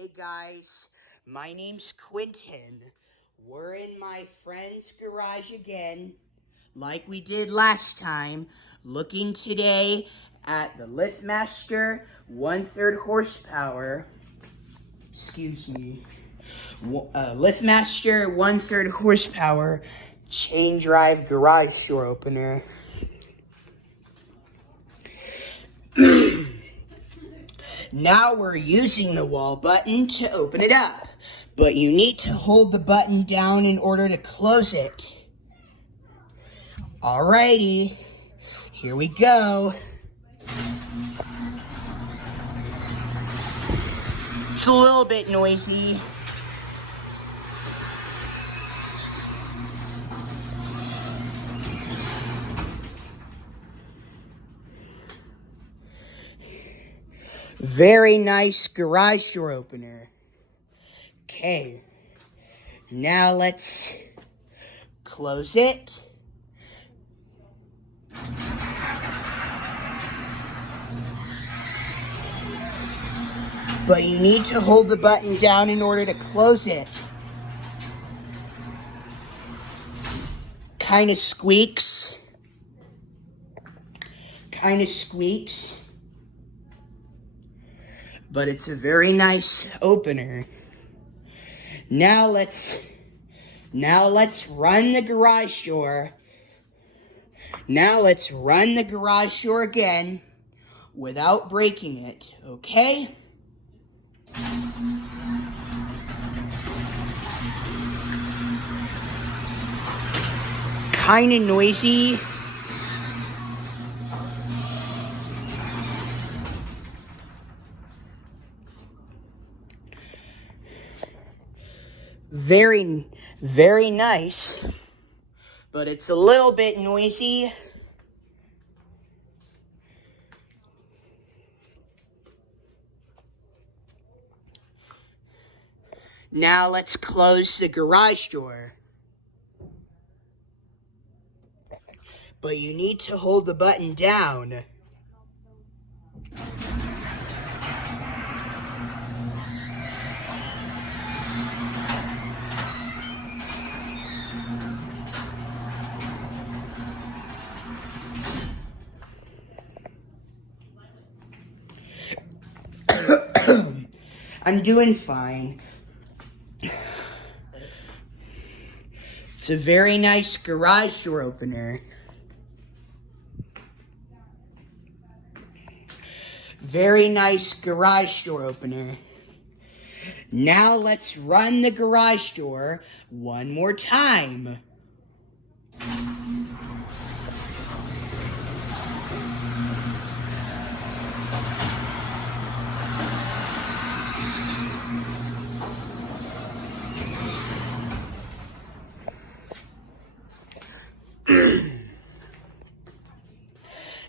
Hey guys, my name's Quentin. We're in my friend's garage again, like we did last time, looking today at the LiftMaster 1/3 horsepower, LiftMaster 1/3 horsepower chain drive garage door opener. Now we're using the wall button to open it up, but you need to hold the button down in order to close it. Alrighty, here we go. It's a little bit noisy. Very nice garage door opener. Okay, now let's close it. But you need to hold the button down in order to close it. Kind of squeaks. But it's a very nice opener. Now let's run the garage door. Now let's run the garage door again without breaking it, okay? Kind of noisy. Very, very nice, but it's a little bit noisy. Now let's close the garage door. But you need to hold the button down. I'm doing fine. It's a very nice garage door opener. Very nice garage door opener. Now let's run the garage door one more time.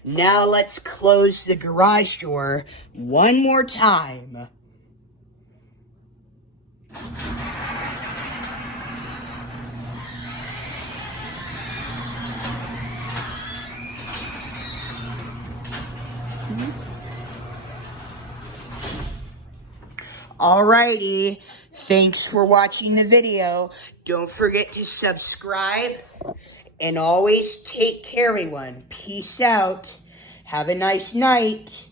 Now let's close the garage door one more time. Alrighty, thanks for watching the video. Don't forget to subscribe and always take care, everyone. Peace out. Have a nice night.